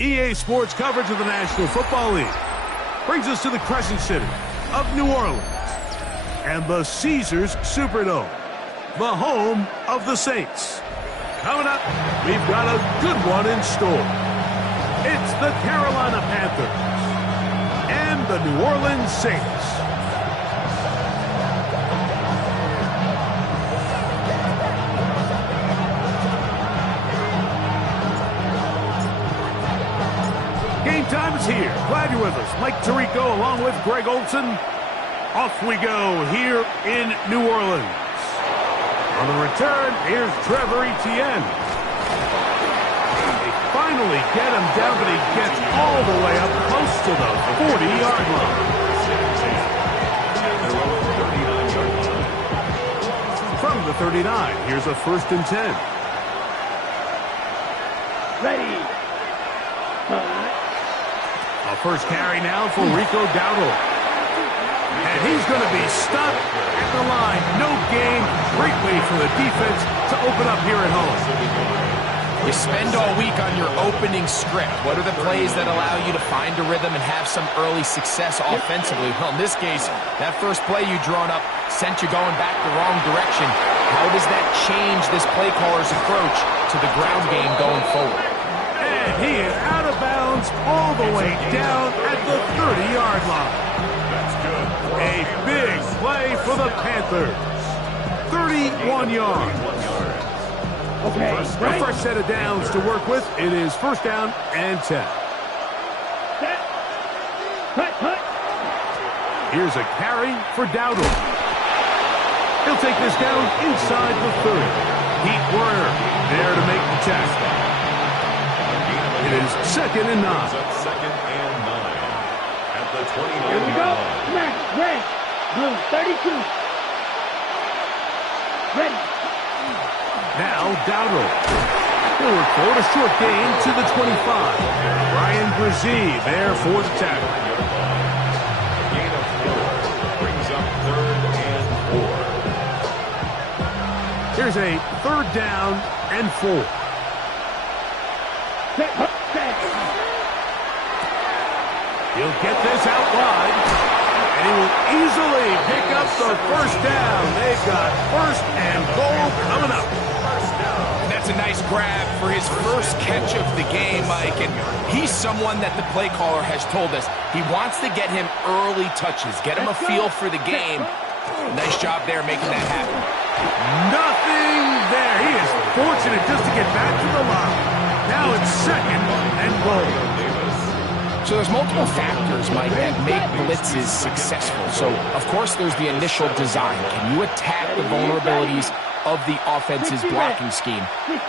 EA Sports coverage of the National Football League brings us to the Crescent City of New Orleans and the Caesars Superdome, the home of the Saints. Coming up, we've got a good one in store. It's the Carolina Panthers and the New Orleans Saints. Game time is here. Glad you're with us. Mike Tirico along with Greg Olson. Off we go here in New Orleans. On the return, here's Trevor Etienne. They finally get him down, but he gets all the way up close to the 40-yard line. From the 39, here's a 1st and 10. Ready. A first carry now for Rico Dowdle. And he's going to be stopped at the line. No gain. Great way for the defense to open up here at home. You spend all week on your opening script. What are the plays that allow you to find a rhythm and have some early success offensively? Well, in this case, that first play you drawn up sent you going back the wrong direction. How does that change this play caller's approach to the ground game going forward? And he is out of bounds all the way down at the 30-yard line. A big play for the Panthers. 31 yards. Okay, The first set of downs to work with. It is 1st down and 10. Set. Cut. Here's a carry for Dowdle. He'll take this down inside the 30. Pete Werner there to make the tackle. It is 2nd and 9. 2nd and 9 at the 29. Here we go. Smash. Red. Blue. 32. Ready. Now Dowdle. Forward for a short gain to the 25. Ryan Brzee there for the tackle. Gain of 4 brings up 3rd and 4. Here's a 3rd down and 4. Set. He'll get this out wide, and he will easily pick up the 1st down. They've got 1st and goal coming up. And that's a nice grab for his first catch of the game, Mike. And he's someone that the play caller has told us he wants to get him early touches, get him a feel for the game. Nice job there making that happen. Nothing there. He is fortunate just to get back to the line. Now it's 2nd and goal. So there's multiple factors, Mike, that make blitzes successful. So, of course, there's the initial design. Can you attack the vulnerabilities of the offense's blocking scheme?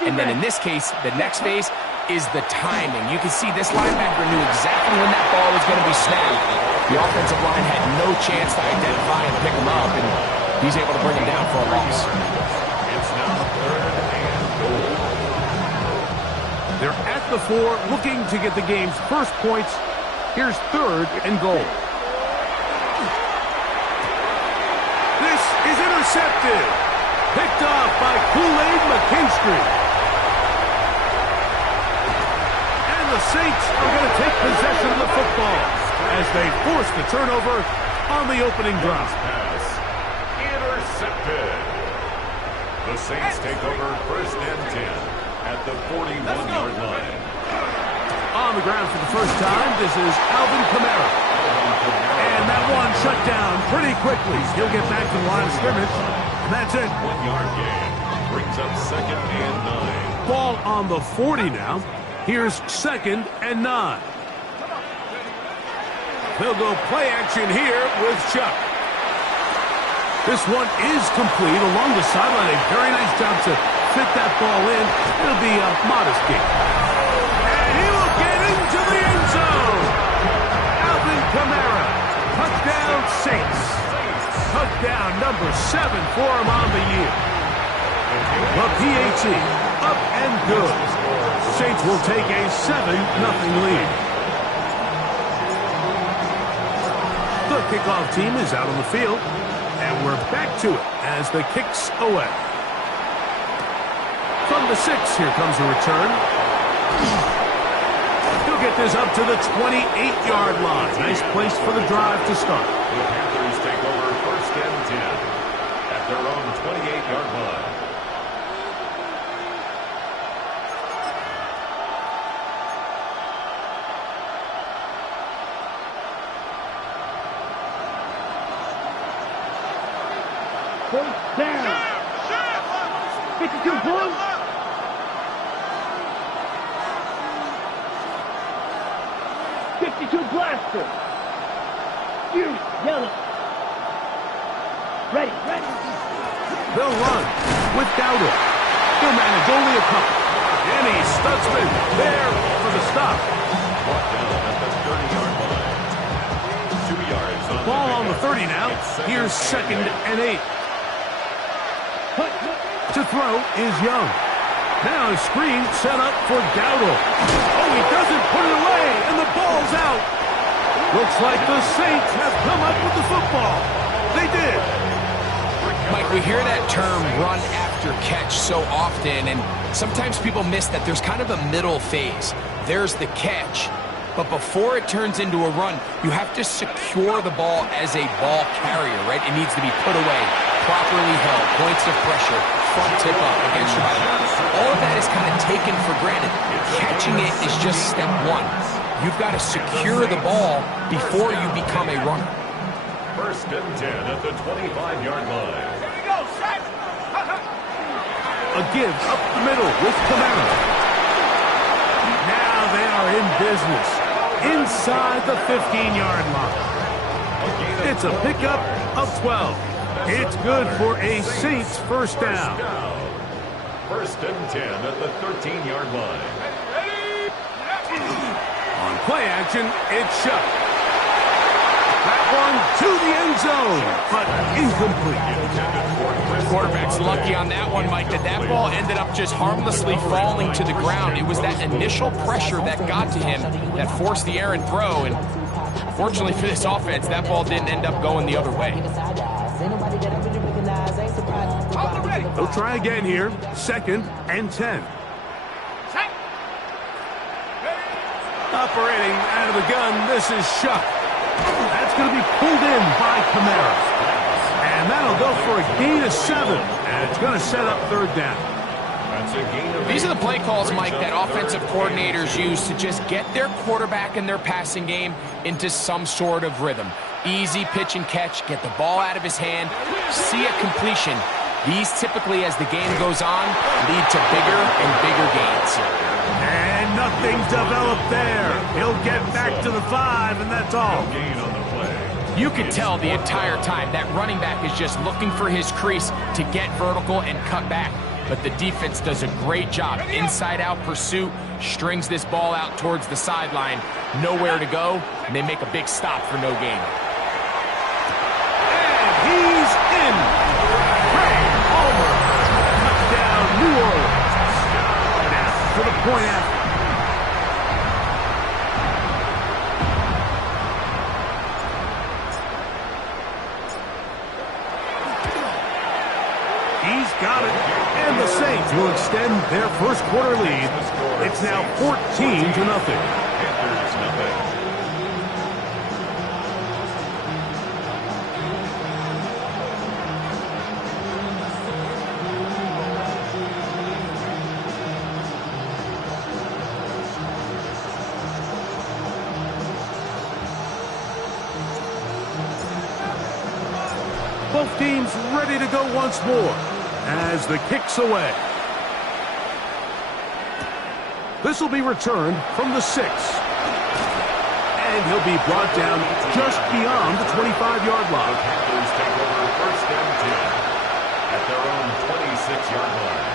And then in this case, the next phase is the timing. You can see this linebacker knew exactly when that ball was going to be snapped. The offensive line had no chance to identify and pick him up, and he's able to bring him down for a loss. It's now 3rd and goal. They're at the 4, looking to get the game's first points. Here's 3rd and goal. This is intercepted. Picked off by Kool-Aid McKinstry. And the Saints are going to take possession of the football as they force the turnover on the opening drive. Pass intercepted. The Saints take over 1st and 10 at the 41-yard line. On the ground for the first time, this is Alvin Kamara. And that one shut down pretty quickly. He'll get back to the line of scrimmage. And that's it. 1-yard gain brings up 2nd and 9. Ball on the 40 now. Here's 2nd and 9. They'll go play action here with Chuck. This one is complete along the sideline. A very nice job to fit that ball in. It'll be a modest gain. And he will get into the end zone. Alvin Kamara. Touchdown Saints. Touchdown number 7 for him on the year. The PAT up and good. Saints will take a 7-0 lead. The kickoff team is out on the field, and we're back to it as the kick's away. From the 6, here comes a return. He'll get is up to the 28-yard line. Nice place for the drive to start. The Panthers take over first and 10 at their own 28-yard line. First down. 52 blue. 52 blaster. You yellow. Ready. They'll run with Dowdle. He'll manage only a couple. And he Stutzman there for the stop. Brought down at the 30-yard line. 2 yards on Ball on the 30 pickup. now. It's second Here's second and 8. To throw is Young. Now a screen set up for Dowdle. Oh, he doesn't put it away, and the ball's out. Looks like the Saints have come up with the football. They did. Mike, we hear that term run after catch so often, and sometimes people miss that there's kind of a middle phase. There's the catch, but before it turns into a run, you have to secure the ball as a ball carrier, right? It needs to be put away, properly held, points of pressure, front tip up against your body. All of that is kind of taken for granted. Catching it is just step one. You've got to secure the ball before you become a runner. First and 10 at the 25-yard line. A give up the middle with Camaro. Now they are in business inside the 15-yard line. It's a pickup of 12. It's good for a Saints first down. First and 10 at the 13-yard line. On play action, it's Shuck. That one to the end zone, but incomplete. Quarterback's lucky on that one, Mike, that ball ended up just harmlessly falling to the ground. It was that initial pressure that got to him that forced the errant throw, and fortunately for this offense, that ball didn't end up going the other way. They'll try again here. Second and 10. Operating out of the gun, this is Shuck. That's going to be pulled in by Camaro. And that'll go for a gain of 7. And it's going to set up third down. That's a gain of 8. These are the play calls, Mike, that offensive coordinators use to just get their quarterback and their passing game into some sort of rhythm. Easy pitch and catch, get the ball out of his hand, see a completion. These typically, as the game goes on, lead to bigger and bigger gains. And nothing's developed there. He'll get back to the 5, and that's all. Gain on the play. You could tell the entire time that running back is just looking for his crease to get vertical and cut back. But the defense does a great job. Inside-out pursuit, strings this ball out towards the sideline. Nowhere to go, and they make a big stop for no gain. And he's in. Craig Palmer. Touchdown, New Orleans. Now for the point after. He's got it. And the Saints will extend their first quarter lead. It's now 14-0. Panthers nothing. Both teams ready to go once more as the kick's away. This will be returned from the 6. And he'll be brought down just beyond the 25-yard line. The Panthers take over first and 10 at their own 26-yard line.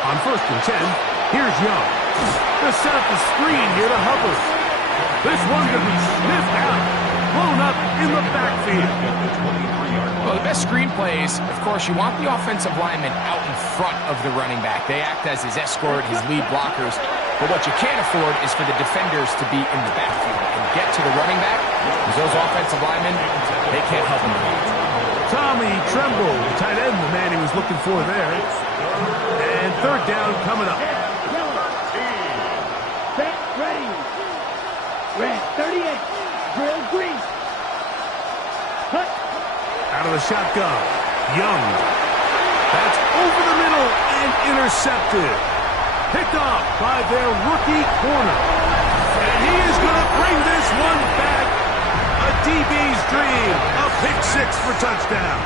On first and 10, here's Young. They'll set up the screen here to Hubbard. This one could be sniffed out, blown up in the backfield. Well, the best screen plays, of course, you want the offensive lineman out in front of the running back. They act as his escort, his lead blockers. But what you can't afford is for the defenders to be in the backfield and get to the running back, because those offensive linemen, they can't help him. Tommy Tremble, the tight end, the man he was looking for there. And third down coming up. Set, ready. Red, 38. Drill, green. Cut. Out of the shotgun. Young. That's over the middle and intercepted. Picked off by their rookie corner. And he is going to bring this one back. A DB's dream. A pick six for touchdown.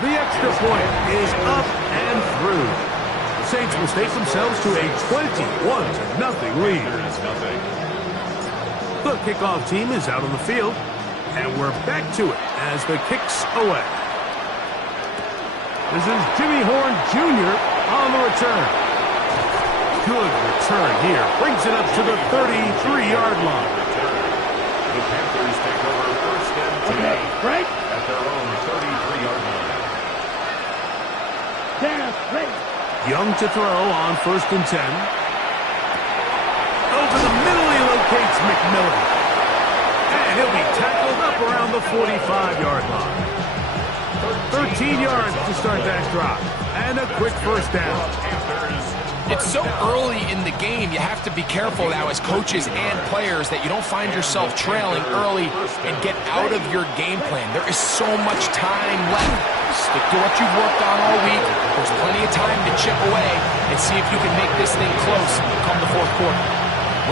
The extra point is up and through. The Saints will stake themselves to a 21-0 lead. The kickoff team is out on the field, and we're back to it as the kick's away. This is Jimmy Horn Jr. on the return. Good return here. Brings it up to the 33-yard line. The Panthers take over first and 10 Right. at their own 33-yard line. Down, ready. Young to throw on first and 10. Over the middle, he locates McMillan. And he'll be tackled up around the 45-yard line. 13 yards to start that drop. And a quick first down. It's so early in the game, you have to be careful now as coaches and players that you don't find yourself trailing early and get out of your game plan. There is so much time left. Stick to what you've worked on all week. There's plenty of time to chip away and see if you can make this thing close come the fourth quarter.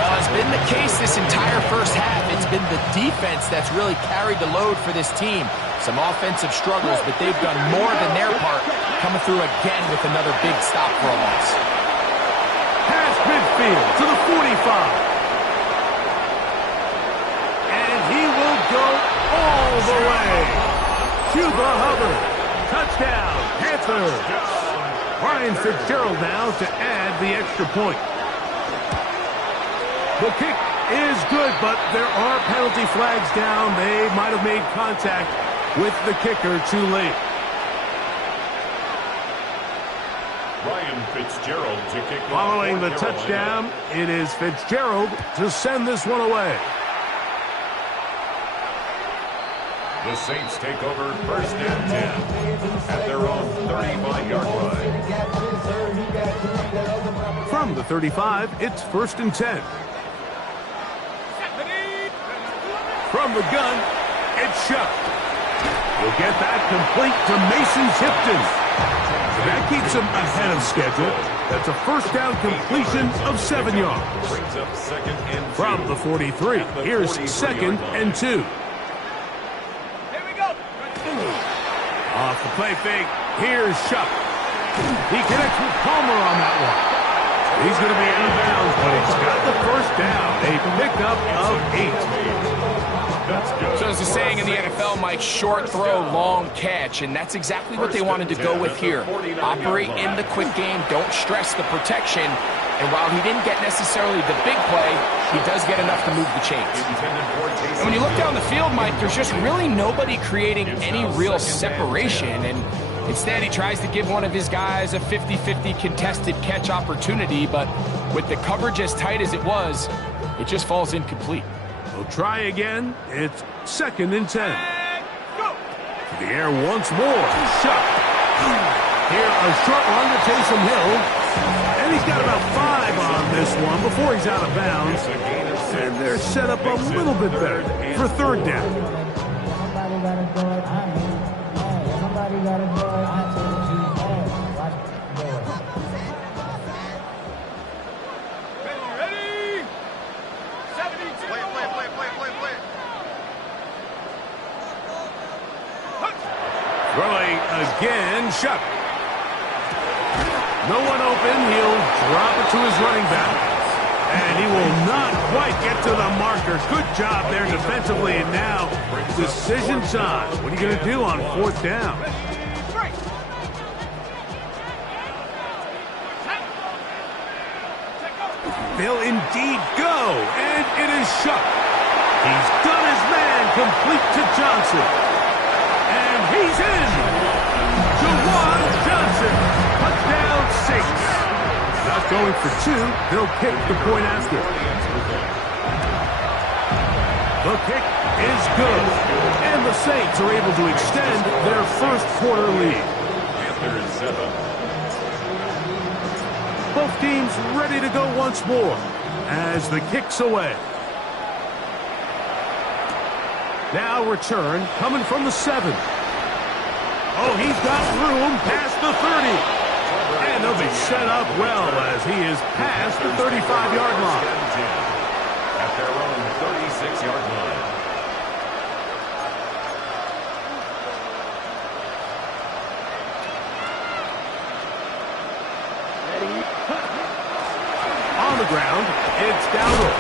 Well, it's been the case this entire first half. It's been the defense that's really carried the load for this team. Some offensive struggles, but they've done more than their part, coming through again with another big stop for a loss. Past midfield to the 45. And he will go all the way. Cuba Hubbard. Touchdown, Panthers. Ryan Fitzgerald now to add the extra point. The kick is good, but there are penalty flags down. They might have made contact with the kicker too late. Ryan Fitzgerald to kick. Following the touchdown, it is Fitzgerald to send this one away. The Saints take over first and 10 at their own 35-yard line. From the 35, it's first and 10. From the gun, it's Shuck. We'll get that complete to Mason Tipton. That keeps him ahead of schedule. That's a first down completion of 7 yards. Brings up second and 2. From the 43, here's second and 2. Off the play fake, here's Shuck. He connects with Palmer on that one. He's going to be out of bounds, but he's got the first down. A pickup of 8. So as the saying in the NFL, Mike, short throw, long catch, and that's exactly what they wanted to go with here. Operate in the quick game, don't stress the protection, and while he didn't get necessarily the big play, he does get enough to move the chains. And when you look down the field, Mike, there's just really nobody creating any real separation, and instead he tries to give one of his guys a 50-50 contested catch opportunity, but with the coverage as tight as it was, it just falls incomplete. We'll try again. It's second and 10. To the air once more. Shuck. Here, a short one to Taysom Hill. And he's got about 5 on this one before he's out of bounds. And they're set up a little bit better for third down. Throwing again, Shuck. No one open. He'll drop it to his running back. And he will not quite get to the marker. Good job there defensively. And now, decision time. What are you going to do on fourth down? They'll indeed go. And it is Shuck. He's done his man, complete to Johnson. And he's in. Jawan Johnson. Touchdown Saints. Not going for 2. They'll kick the point after. The kick is good. And the Saints are able to extend their first quarter lead. Panthers 7. Both teams ready to go once more as the kick's away. Now return coming from the 7. Oh, he's got room past the 30. And they'll be set up well as he is past the 35-yard line. At their own 36-yard line. On the ground, it's Dowdle.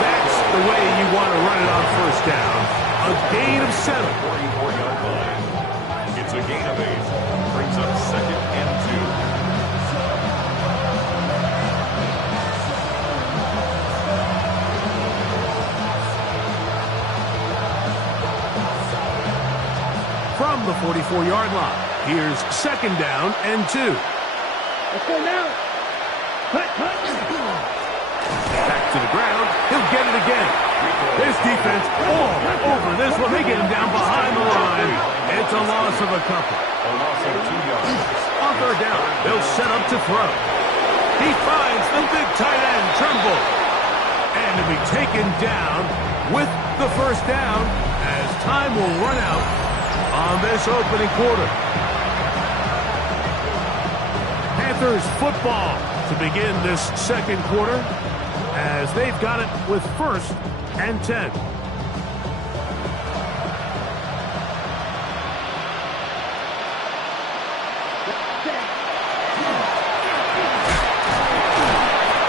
That's the way you want to run it on first down. A gain of 7. 44-yard line. It's a gain of 8. Brings up 2nd and 2. From the 44-yard line, here's 2nd down and 2. Let's go now. Cut. Back to the ground. He'll get it again. This defense all over this one. They get him down behind the line. It's a loss of a couple. A loss of 2 yards. On 3rd down, they'll set up to throw. He finds the big tight end, Tremble. And to be taken down with the 1st down as time will run out on this opening quarter. Panthers football to begin this 2nd quarter as they've got it with 1st and 10.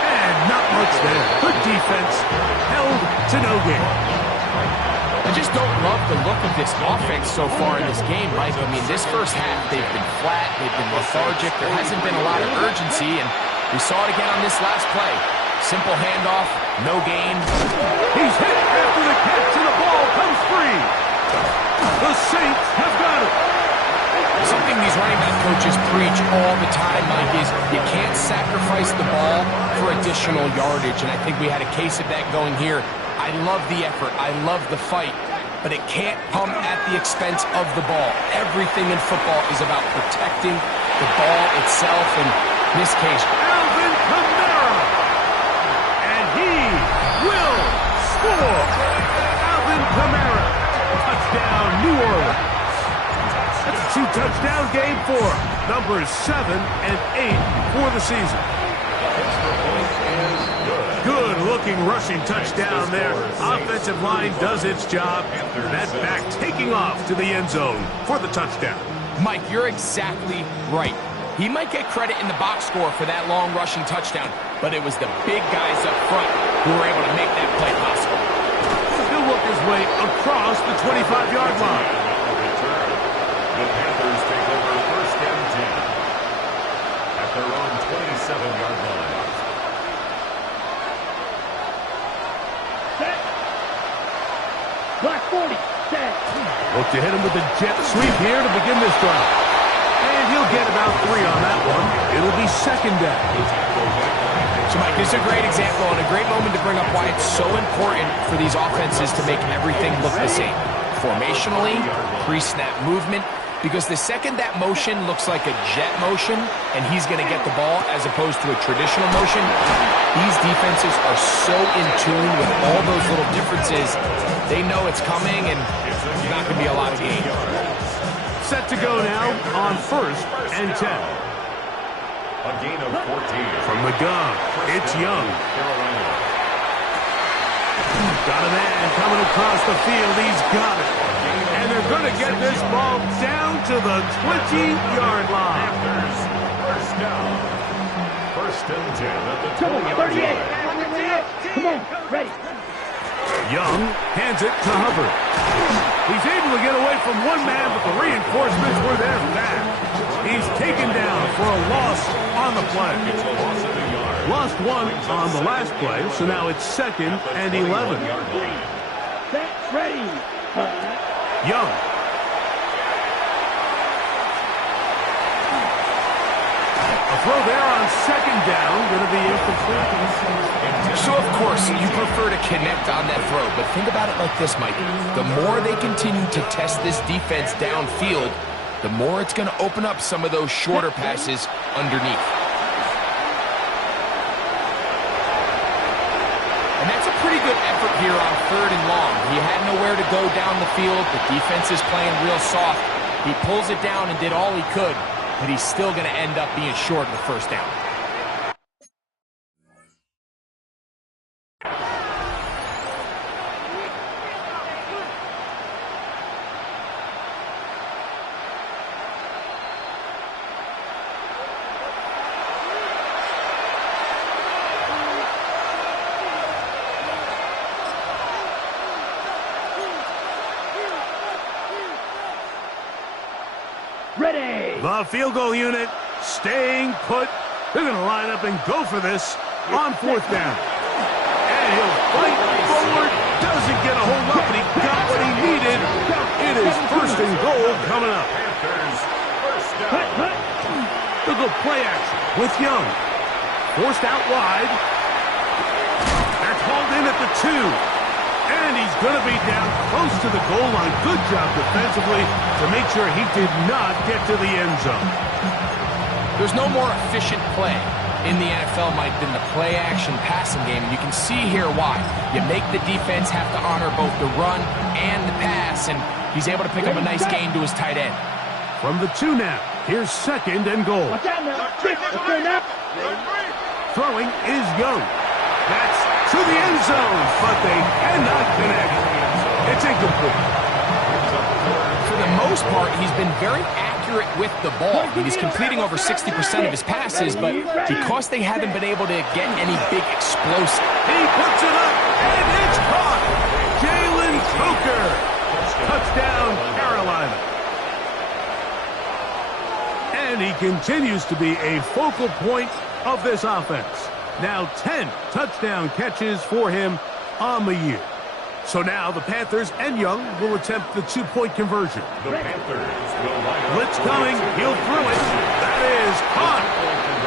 And not much there. Good defense held to no gain. I just don't love the look of this offense so far in this game, Mike. I mean, this first half, they've been flat, they've been lethargic, there hasn't been a lot of urgency, and we saw it again on this last play. Simple handoff, no gain. He's hit after the catch, and the ball comes free. The Saints have got it. Something these running back coaches preach all the time, Mike, is you can't sacrifice the ball for additional yardage, and I think we had a case of that going here. I love the effort. I love the fight. But it can't come at the expense of the ball. Everything in football is about protecting the ball itself. And in this case, Alvin Kamara. And he will score. Alvin Kamara. Touchdown, New Orleans. That's a 2-touchdown game for him. Numbers 7 and 8 for the season. Good-looking rushing touchdown there. Offensive line does its job. That back taking off to the end zone for the touchdown. Mike, you're exactly right. He might get credit in the box score for that long rushing touchdown, but it was the big guys up front who were able to make that play possible. He'll work his way across the 25-yard line. The Panthers take over 1st and 10 at their own 27-yard line. Block 40. Set. Look to hit him with a jet sweep here to begin this drive. And he'll get about 3 on that one. It'll be 2nd down. So, Mike, this is a great example and a great moment to bring up why it's so important for these offenses to make everything look the same. Formationally, pre-snap movement, because the second that motion looks like a jet motion and he's going to get the ball as opposed to a traditional motion, these defenses are so in tune with all those little differences. They know it's coming and there's not going to be a lot of gain. Set to go now on 1st and 10. A gain of 14. From the gun, it's Young. Got a man coming across the field. He's got it. And they're going to get this ball down to the 20-yard line. First down. 1st and 10 at the Come on, 20-yard 38. line. Come on, ready. Young hands it to Hubbard. He's able to get away from one man, but the reinforcements were there fast. He's taken down for a loss on the play. It's a loss of a yard. Lost 1 on the last play, so now it's 2nd and 11. Set, ready. Young. A throw there on second down, going to be incomplete. So, of course, you prefer to connect on that throw, but think about it like this, Mike. The more they continue to test this defense downfield, the more it's going to open up some of those shorter passes underneath. And that's a pretty good effort here on 3rd and long. He had nowhere to go down the field. The defense is playing real soft. He pulls it down and did all he could, but he's still going to end up being short of the first down. Ready. The field goal unit staying put. They're going to line up and go for this on 4th down. And he'll fight forward. Doesn't get a hold up, but he got what he needed. It is 1st and goal coming up. They'll go play action with Young. Forced out wide. They're called in at the 2. And he's going to be down close to the goal line. Good job defensively to make sure he did not get to the end zone. There's no more efficient play in the NFL, Mike, than the play-action passing game. And you can see here why. You make the defense have to honor both the run and the pass, and he's able to pick up a nice gain to his tight end. From the 2 now, here's 2nd and goal. Watch out now. Now. Throwing is Young. That's to the end zone, but they cannot connect. It's incomplete. For the most part, he's been very accurate with the ball. He's completing over 60% of his passes, but because they haven't been able to get any big explosive. He puts it up, and it's caught. Jalen Coker. Touchdown, Carolina. And he continues to be a focal point of this offense. Now 10 touchdown catches for him on the year. So now the Panthers and Young will attempt the 2-point conversion. The Panthers will line up. Blitz coming. He'll throw it. That is caught.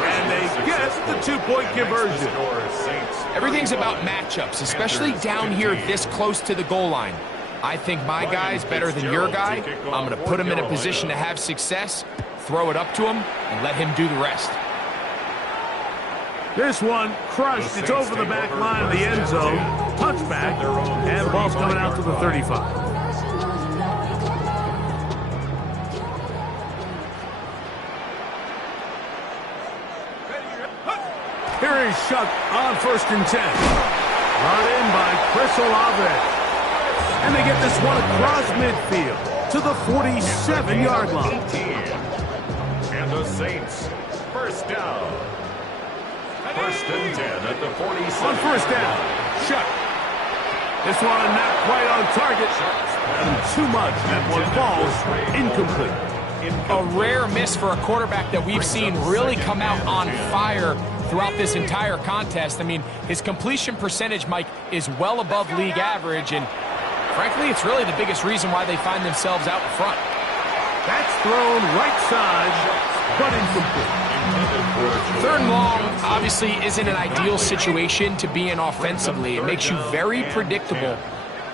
And they get the 2-point conversion. Everything's about matchups, especially down here this close to the goal line. I think my guy's better than your guy. I'm going to put him in a position to have success, throw it up to him, and let him do the rest. This one crushed. It's over the back line of the end zone. Touchback. And the ball's coming out to the 35. Here is Shuck on 1st and 10. Brought in by Chris Olave. And they get this one across midfield to the 47-yard line. And the Saints, 1st down. 1st and 10 at the 47. On 1st down, Shuck. This one not quite on target. And too much. That one falls incomplete. A rare miss for a quarterback that we've seen really come out on fire throughout this entire contest. I mean, his completion percentage, Mike, is well above league average, and frankly, it's really the biggest reason why they find themselves out in front. That's thrown right side, but incomplete. 3rd and long obviously isn't an ideal situation to be in offensively. It makes you very predictable,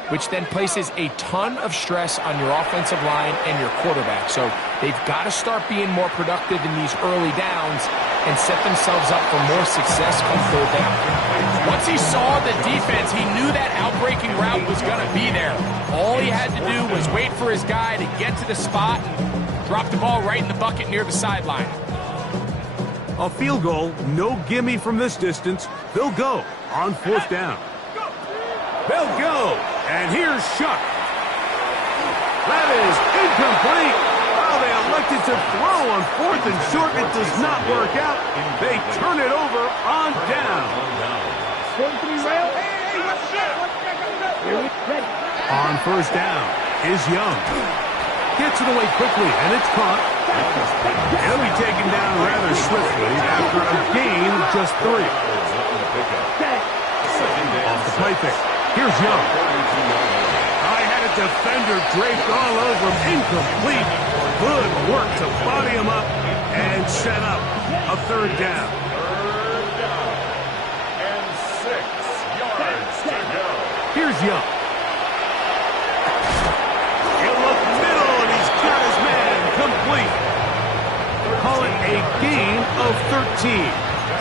which then places a ton of stress on your offensive line and your quarterback. So they've got to start being more productive in these early downs and set themselves up for more success come 3rd down. Once he saw the defense, he knew that outbreaking route was going to be there. All he had to do was wait for his guy to get to the spot, drop the ball right in the bucket near the sideline. A field goal, no gimme from this distance. They'll go on 4th down. They'll go, and here's Shuck. That is incomplete. Oh, they elected to throw on 4th and short. It does not work out. They turn it over on down. On 1st down is Young. Gets it away quickly, and it's caught. He'll be taken down rather swiftly after a gain of just 3. Off the play fake. Here's Young. I had a defender draped all over him. Incomplete. Good work to body him up and set up a third down. Third down. And 6 yards to go. Here's Young. He'll look middle, and he's got his man complete. Call it a gain of 13.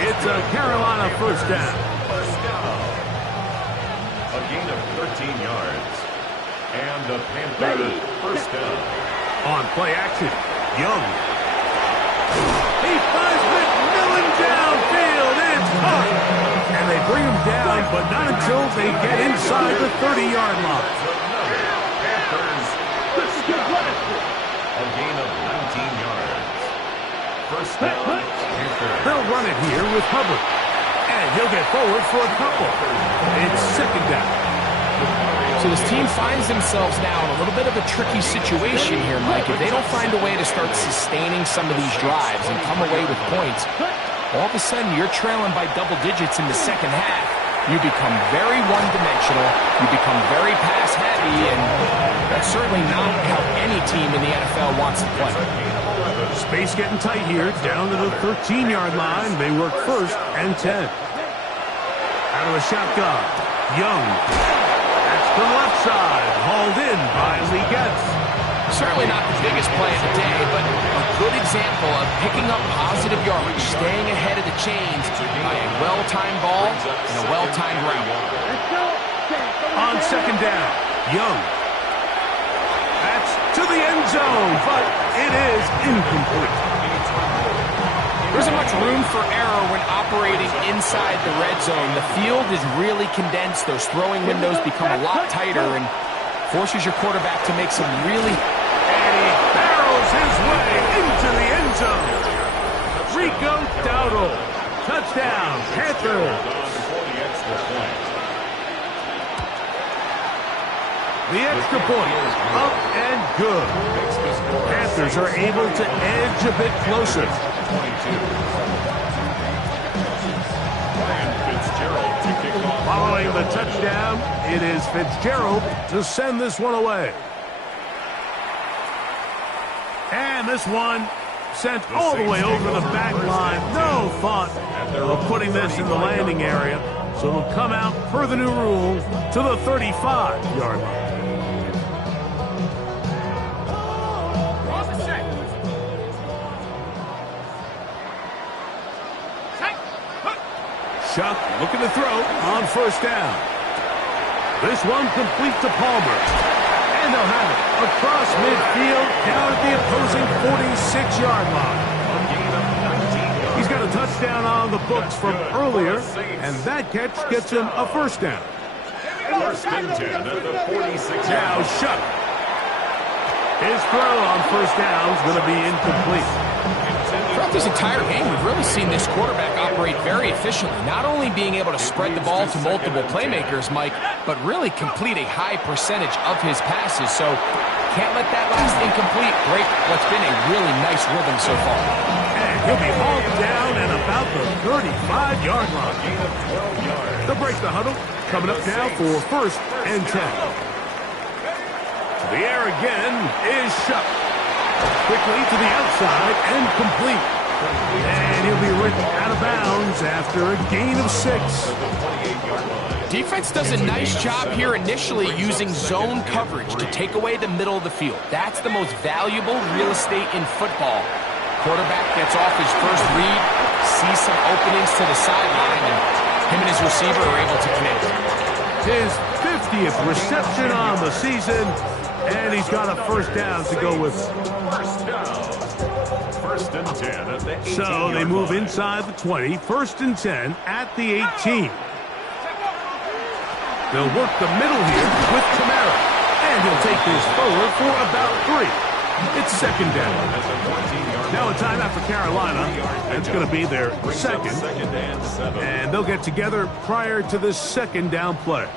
It's a Carolina first down. First down. A gain of 13 yards. And the Panthers first down. On play action, Young. He finds McMillan downfield. It's caught. And they bring him down, but not until they get inside the 30-yard line. Panthers first down. A gain of 19 yards. First down, Panthers. They'll run it here with Hubbard. And he'll get forward for a couple. It's second down. So this team finds themselves now in a little bit of a tricky situation here, Mike. If they don't find a way to start sustaining some of these drives and come away with points, all of a sudden you're trailing by double digits in the second half. You become very one-dimensional. You become very pass-heavy, and that's certainly not how any team in the NFL wants to play. Space getting tight here, down to the 13-yard line. They work first and 10. Out of the shotgun, Young. That's the left side, hauled in by Lee Getz. Certainly not the biggest play of the day, but a good example of picking up positive yardage, staying ahead of the chains by a well-timed ball and a well-timed route. On second down, Young. That's to the end zone, but it is incomplete. There isn't much room for error when operating inside the red zone. The field is really condensed. Those throwing windows become a lot tighter and forces your quarterback to make some really... And he barrels his way into the end zone. Rico Dowdle. Touchdown, Panthers. The extra point, up and good. Panthers are able to edge a bit closer. Following the touchdown, it is Fitzgerald to send this one away. And this one sent all the way over the back line. No thought of putting this in the landing area. So it'll come out per the new rule to the 35-yard line. Chuck looking to throw on first down. This one complete to Palmer. And they'll have it across midfield down at the opposing 46-yard line. He's got a touchdown on the books from earlier, and that catch gets him a first down. First and 10 at the 46. Now Chuck. His throw on first down is going to be incomplete. Throughout this entire game, we've really seen this quarterback operate very efficiently, not only being able to spread the ball to multiple playmakers, Mike, but really complete a high percentage of his passes. So can't let that last incomplete break what's been a really nice rhythm so far. And he'll be hauled down at about the 35-yard line. They'll break the huddle. Coming up now for first and 10. The air again is Shuck. Quickly to the outside and complete. And he'll be ripped out of bounds after a gain of 6. Defense does a nice job here initially using zone coverage to take away the middle of the field. That's the most valuable real estate in football. Quarterback gets off his first read, sees some openings to the sideline, and him and his receiver are able to connect. His 50th reception on the season, and he's got a first down to go with. First down. First and 10 at the 18. So they move inside the 20. First and 10 at the 18. They'll work the middle here with Kamara. And he'll take this forward for about 3. It's second down. Now a timeout for Carolina. That's going to be their second. And they'll get together prior to this second down play.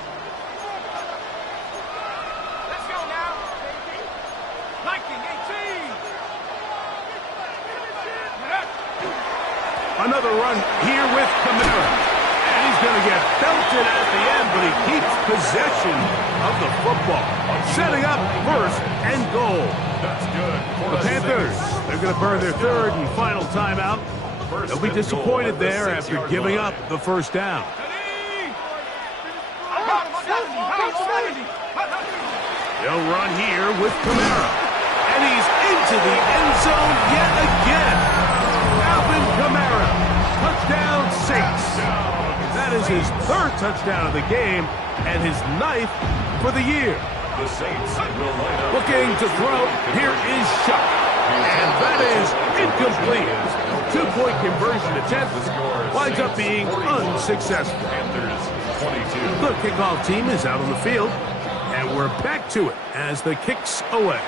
Another run here with Kamara. And he's going to get belted at the end, but he keeps possession of the football. Setting up first and goal. That's good. The Panthers, they're going to burn their third and final timeout. They'll be disappointed there after giving up the first down. They'll run here with Kamara. And he's into the end zone yet again. Alvin Kamara. Touchdown, Saints. That is his third touchdown of the game and his ninth for the year. The Saints will line up. Looking to throw. Here is Shuck. And that is incomplete. Two-point conversion attempt winds up being unsuccessful. Panthers 22. The kickoff team is out on the field, and we're back to it as the kick's away.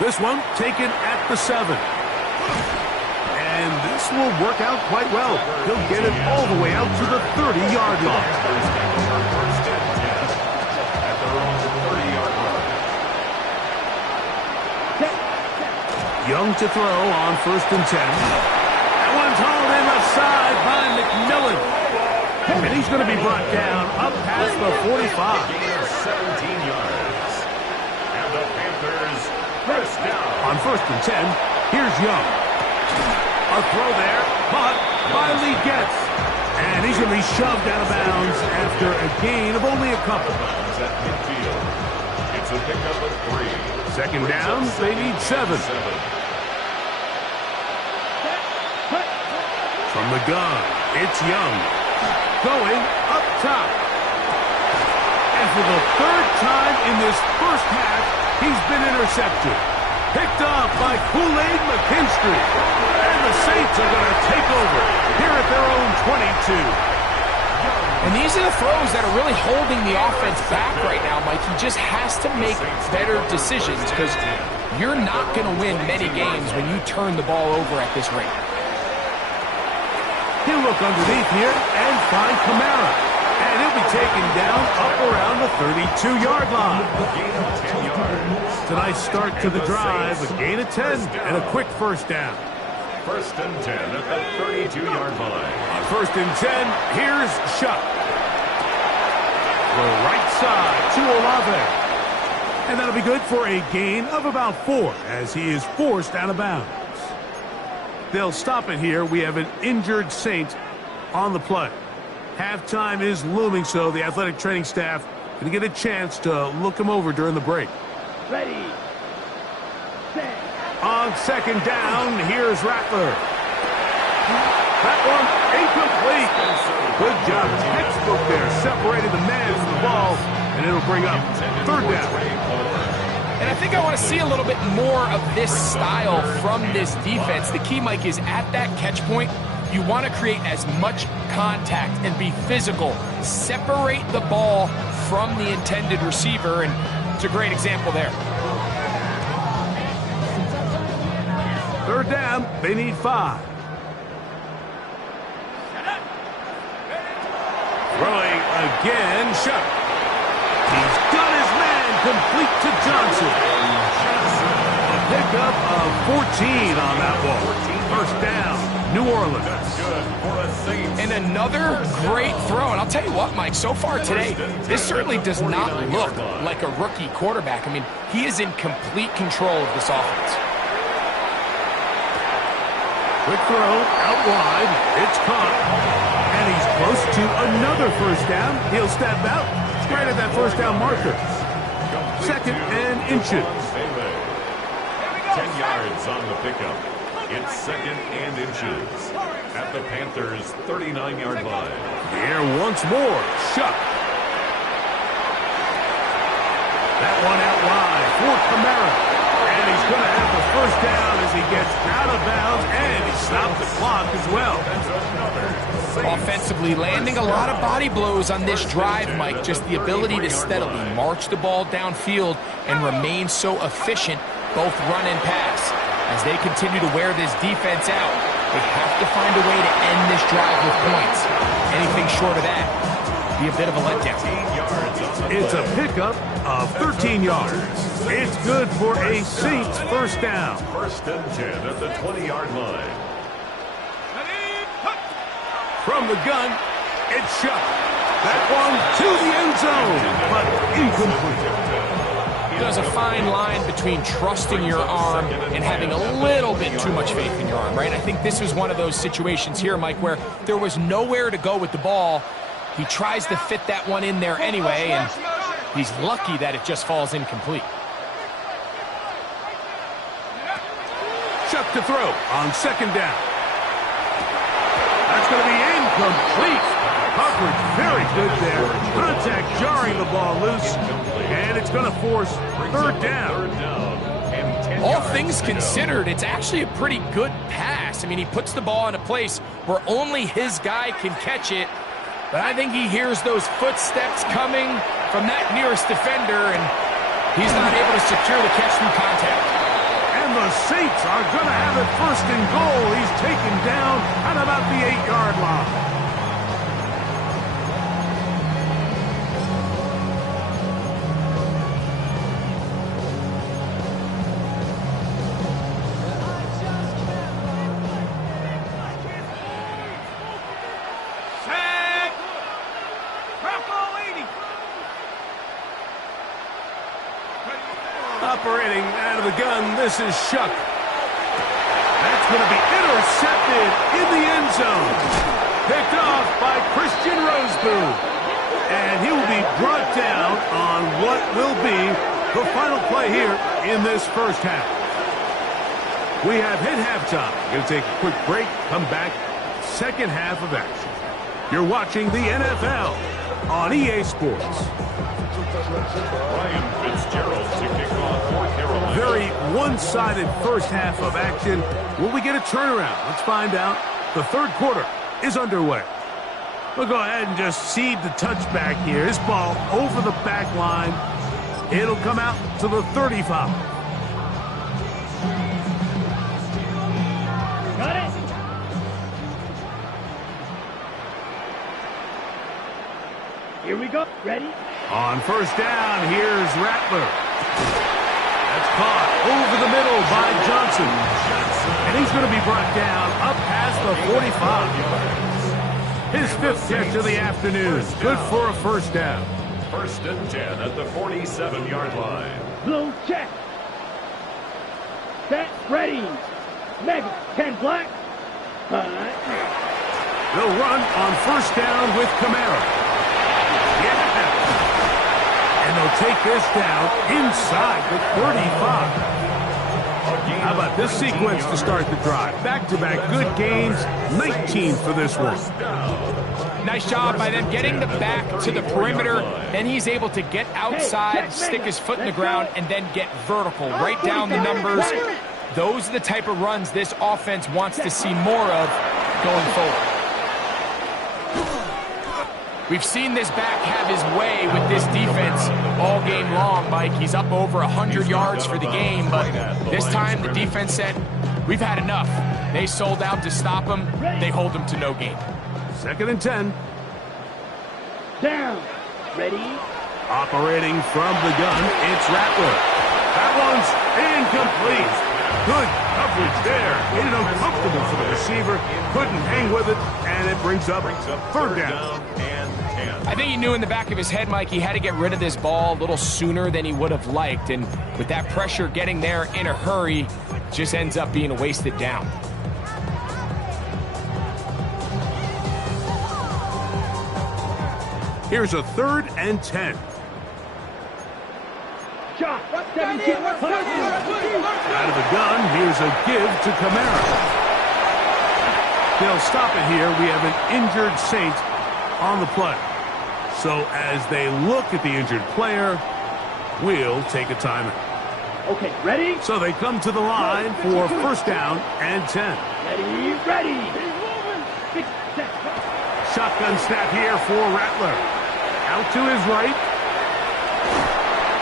This one taken at the 7. And this will work out quite well. He'll get it all the way out to the 30-yard line. First and 10 at their own 30-yard line. Young to throw on first and 10. That one's hauled in left side by McMillan. And he's going to be brought down up past the 45. Gain of 17 yards. And the Panthers first down. On first and 10, here's Young. A throw there, but finally gets. And he's going to be shoved out of bounds after a gain of only a couple. At midfield. It's a pickup of 3. Second down, they need 7. From the gun, it's Young. Going up top. And for the third time in this first half, he's been intercepted. Picked off by Kool-Aid McKinstry. And the Saints are going to take over here at their own 22. And these are the throws that are really holding the offense back right now, Mike. He just has to make better decisions because you're not going to win many games when you turn the ball over at this rate. He'll look underneath here and find Kamara. And he'll be taken down up around the 32-yard line. Gain of 10 yards. Tonight's start to the drive, a gain of 10 and a quick first down. First and 10 at the 32-yard line. On first and 10, here's Shuck. The right side to Olave. And that'll be good for a gain of about 4 as he is forced out of bounds. They'll stop it here. We have an injured Saint on the play. Halftime is looming, so the athletic training staff going to get a chance to look him over during the break. Ready. Set. On second down, here's Rattler. That one incomplete. Good job. Textbook there. Separated the man from the ball, and it'll bring up third down. And I think I want to see a little bit more of this style from this defense. The key, Mike, is at that catch point, you want to create as much contact and be physical. Separate the ball from the intended receiver, and it's a great example there. Third down, they need 5. Throwing again, Shuck. He's got his man complete to Johnson. A pickup of 14 on that ball. First down, New Orleans. And another great throw. And I'll tell you what, Mike, so far today, this certainly does not look like a rookie quarterback. I mean, he is in complete control of this offense. Quick throw out wide. It's caught. And he's close to another first down. He'll step out right at that first down marker. Second and inches. 10 yards on the pickup. It's second and inches at the Panthers' 39-yard line. The air once more. Shuck. That one out wide for Kamara. And he's going to have the first down as he gets out of bounds, and he stopped the clock as well. Offensively, landing a lot of body blows on this drive, Mike. Just the ability to steadily march the ball downfield and remain so efficient, both run and pass. As they continue to wear this defense out, they have to find a way to end this drive with points. Anything short of that would be a bit of a letdown. It's a pickup of 13 yards. It's good for a Saints first down. First and 10 at the 20-yard line. From the gun, it's Shuck. That one to the end zone. incomplete. There's a fine line between trusting your arm and having a little bit too much faith in your arm, right? I think this was one of those situations here, Mike, where there was nowhere to go with the ball. He tries to fit that one in there anyway, and he's lucky that it just falls incomplete. Chuck to throw on second down. That's going to be incomplete. Coverage very good there. Contact jarring the ball loose, and it's going to force third down. All things considered, it's actually a pretty good pass. I mean, he puts the ball in a place where only his guy can catch it, but I think he hears those footsteps coming from that nearest defender, and he's not able to secure the catch through contact. And the Saints are going to have it first and goal. He's taken down at about the 8-yard line. Operating out of the gun, this is Shuck. That's going to be intercepted in the end zone. Picked off by Christian Rosebud. And he will be brought down on what will be the final play here in this first half. We have hit halftime. Going to take a quick break, come back, second half of action. You're watching the NFL on EA Sports. Ryan Fitzgerald to kick off for Carolina. Very one-sided first half of action. Will we get a turnaround? Let's find out. The third quarter is underway. We'll go ahead and just seed the touchback here. This ball over the back line. It'll come out to the 35. Got it. Here we go. Ready? On first down, here's Rattler. That's caught over the middle by Johnson. And he's going to be brought down up past the 45. His fifth catch of the afternoon. Good for a first down. First and 10 at the 47-yard line. Blue check. Set. Ready. Mega. 10 black. They'll run on first down with Kamara. And they'll take this down inside the 35. How about this sequence to start the drive? Back-to-back good gains, 19 for this one. Nice job by them getting the back to the perimeter. Then he's able to get outside, stick his foot in the ground, and then get vertical, right down the numbers. Those are the type of runs this offense wants to see more of going forward. We've seen this back have his way with this defense all game long, Mike. He's up over 100 yards for the game, but this time the defense said, we've had enough. They sold out to stop him. They hold him to no gain. Second and 10. Down. Ready. Operating from the gun, it's Rattler. That one's incomplete. Good coverage there. Made it uncomfortable for the receiver. Couldn't hang with it, and it brings up third down. I think he knew in the back of his head, Mike, he had to get rid of this ball a little sooner than he would have liked. And with that pressure getting there in a hurry, just ends up being a wasted down. Here's a third and 10. Shot. 17. Out of the gun, here's a give to Kamara. They'll stop it here. We have an injured Saint on the play. So as they look at the injured player, we'll take a timeout. Okay, ready? So they come to the line for first down and 10. Ready. Shotgun snap here for Rattler. Out to his right.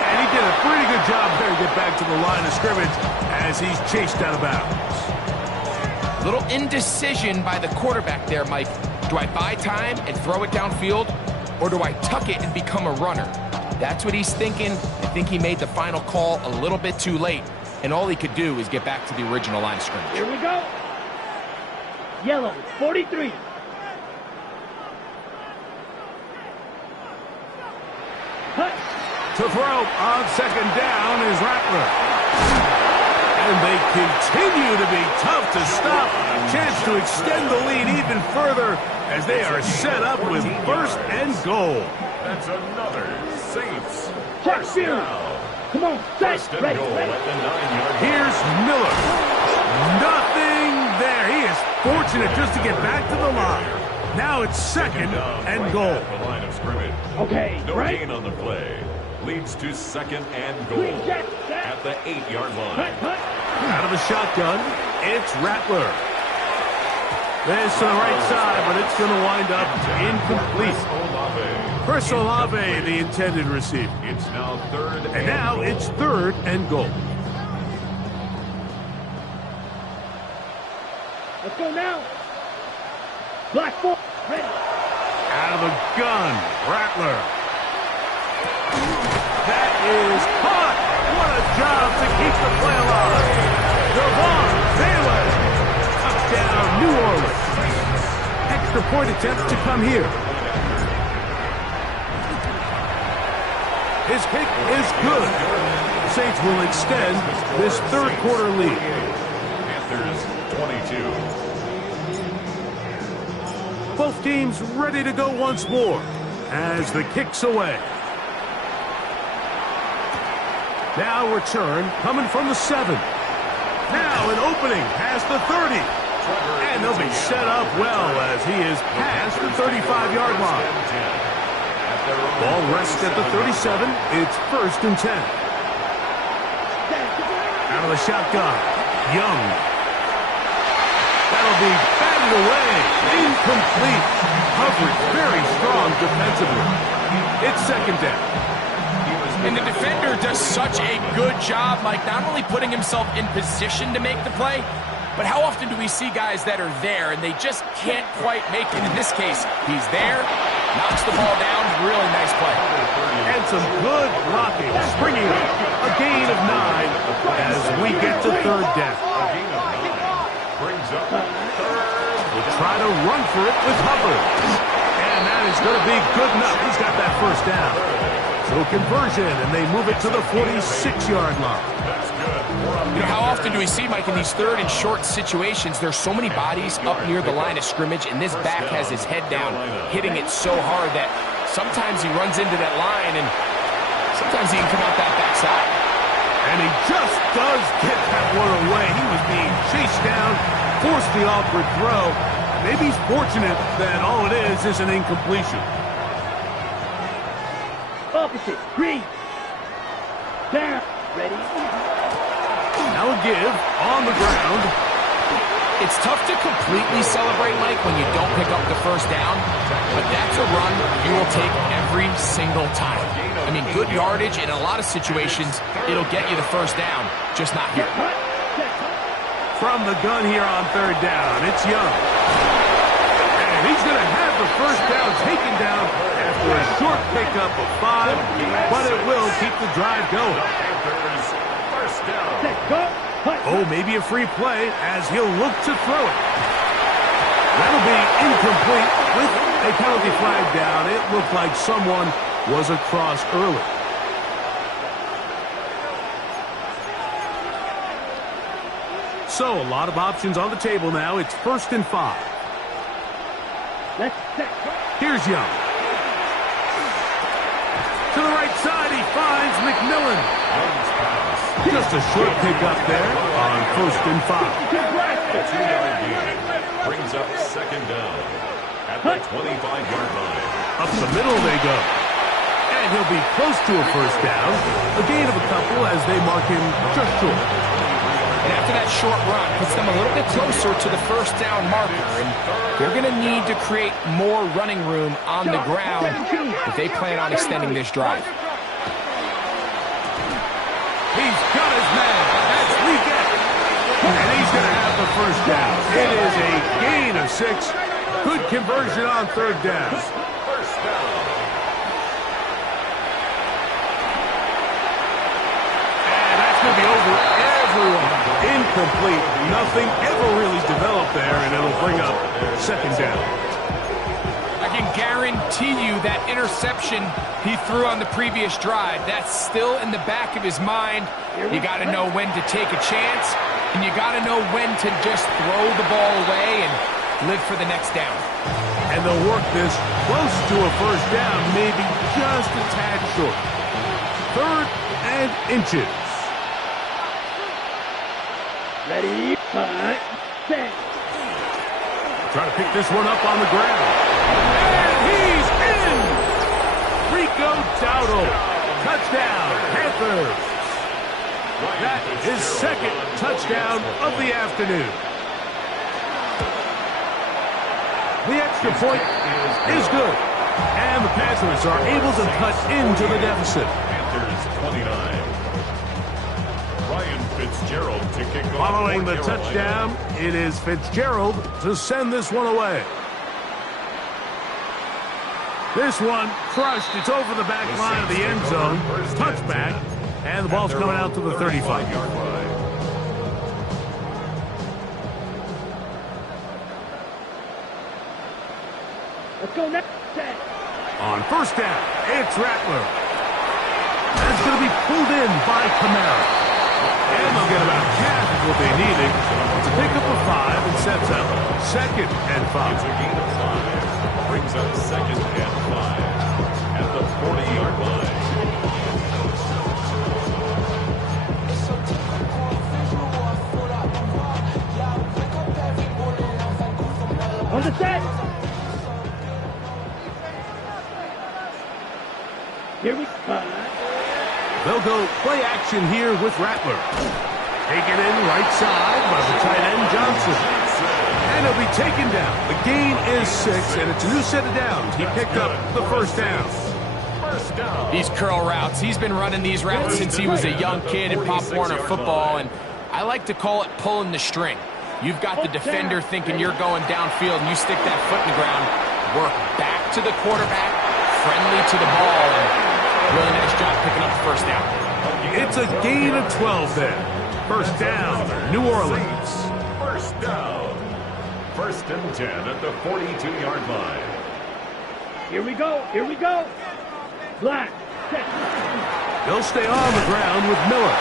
And he did a pretty good job there to get back to the line of scrimmage as he's chased out of bounds. Little indecision by the quarterback there, Mike. Do I buy time and throw it downfield, or do I tuck it and become a runner? That's what he's thinking. I think he made the final call a little bit too late, and all he could do is get back to the original line of scrimmage. Here we go. Yellow, 43. Cut. To throw on second down is Rattler. And they continue to be tough to stop. Chance to extend the lead even further as they are set up with first and goal. That's another Saints Check first field. down. Come on, set, First and ready, goal ready. at the 9-yard line. Here's Miller. Nothing there. He is fortunate just to get back to the line. Now it's second and goal. At the line of scrimmage. Okay, No right. gain on the play. Leads to second and goal Green, set, set. at the 8-yard line. Cut, cut. Out of the shotgun, it's Rattler. This to the right side, but it's going to wind up incomplete. Olave. Chris Olave, the intended receiver. It's now third And now goal. it's third and goal. Let's go now. Black ball, ready. Out of the gun, Rattler. That is caught. What a job to keep the play alive. Devon Taylor. Touchdown, New Orleans. Extra point attempt to come here. His kick is good. Saints will extend this third quarter lead. Panthers 22. Both teams ready to go once more as the kick's away. Now return coming from the 7. Now an opening past the 30. And they'll be set up well as he is past the 35-yard line. Ball rests at the 37. It's first and 10. Out of the shotgun. Young. That'll be batted away. Incomplete. Coverage very strong defensively. It's second down. And the defender does such a good job, Mike, not only putting himself in position to make the play, but how often do we see guys that are there and they just can't quite make it? In this case, he's there, knocks the ball down, really nice play. And some good blocking, springing up. A gain of 9 as we get to third down. Brings up third. We'll try to run for it with Hubbard. And that is going to be good enough. He's got that first down. So conversion, and they move it to the 46-yard line. You know, how often do we see, Mike, in these third and short situations, there's so many bodies up near the line of scrimmage, and this back has his head down, hitting it so hard that sometimes he runs into that line, and sometimes he can come out that backside. And he just does get that one away. He was being chased down, forced the awkward throw. Maybe he's fortunate that all it is an incompletion. Opposite, green. Down, ready. Now a give on the ground. It's tough to completely celebrate, Mike, when you don't pick up the first down, but that's a run you will take every single time. I mean, good yardage in a lot of situations, it'll get you the first down, just not here. From the gun here on third down, it's Young. And he's going to have the first down taken down after a short pickup of 5, but it will keep the drive going. First down. Set, go. Cut. Oh, maybe a free play as he'll look to throw it. That'll be incomplete with a penalty flag down. It looked like someone was across early. So a lot of options on the table now. It's first and 5. Let's set. Here's Young. To the right side, he finds McMillan. Just a short pickup there on first and 5. Brings up second down at the 25-yard line. Up the middle they go. And he'll be close to a first down. A gain of a couple as they mark him just short. And after that short run, puts them a little bit closer to the first down marker. And they're going to need to create more running room on the ground if they plan on extending this drive. He's got his man. That's Leggett. And he's going to have the first down. It is a gain of 6. Good conversion on third down. First down. And that's going to be over everyone. Incomplete. Nothing ever really developed there, and it'll bring up second down. I can guarantee you that interception he threw on the previous drive, that's still in the back of his mind. You got to know when to take a chance, and you got to know when to just throw the ball away and live for the next down. And they'll work this close to a first down, maybe just a tad short. 3rd and inches. Ready, set. Trying to pick this one up on the ground. And he's in! Rico Dowdle. Touchdown, Panthers. That is 2nd touchdown of the afternoon. The extra point is good. And the Panthers are able to cut into the deficit. Panthers 29. Ryan Fitzgerald to kick off. Following the touchdown, it is Fitzgerald to send this one away. This one crushed. It's over the back line of the end zone. Touchback. And the ball's coming out to the 35-yard line. Let's go next. Set. On first down, it's Rattler. That's going to be pulled in by Kamara. And they'll get about half of what they needed to pick up a 5 and sets up 2nd and 5. It's a gain of 5. Brings up 2nd and 5 at the 40-yard line. On the set. Here we go. They'll go play action here with Rattler. Taken in right side by the tight end Johnson. And he'll be taken down. The gain is 6, and it's a new set of downs. He picked up the first down. These curl routes, he's been running these routes since he was a young kid in Pop Warner football, and I like to call it pulling the string. You've got the defender thinking you're going downfield, and you stick that foot in the ground, work back to the quarterback, friendly to the ball, and really nice job picking up the first down. It's a gain of 12 there. First down, New Orleans. First down. 1st and 10 at the 42-yard line. Here we go. Here we go. Black. Set. They'll stay on the ground with Miller.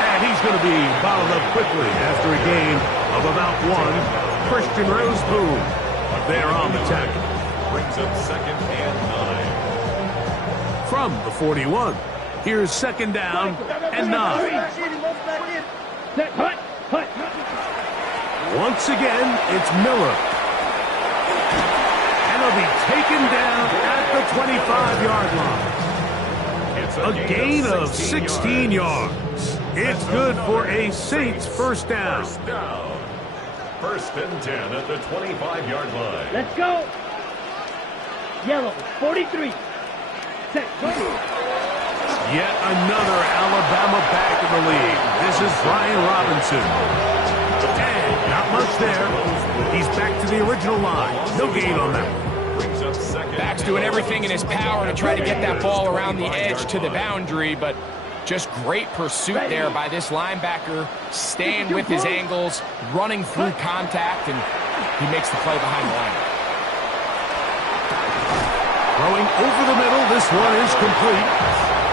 And he's going to be bottled up quickly after a gain of about 1. Christian Roseboom there on the tackle. Brings up 2nd and 9. From the 41, here's 2nd down and 9. Set. Hut. Hut. Once again, it's Miller. And he'll be taken down at the 25-yard line. A gain of 16 yards. It's good for a Saints first down. First down. 1st and 10 at the 25-yard line. Let's go. Yellow. 43. Set. Go. Yet another Alabama back in the league. This is Brian Robinson. And not much there. He's back to the original line. No gain on that. Back's doing everything in his power to try to get that ball around the edge to the boundary, but just great pursuit there by this linebacker, staying with his angles, running through contact, and he makes the play behind the line. Throwing over the middle, this one is complete.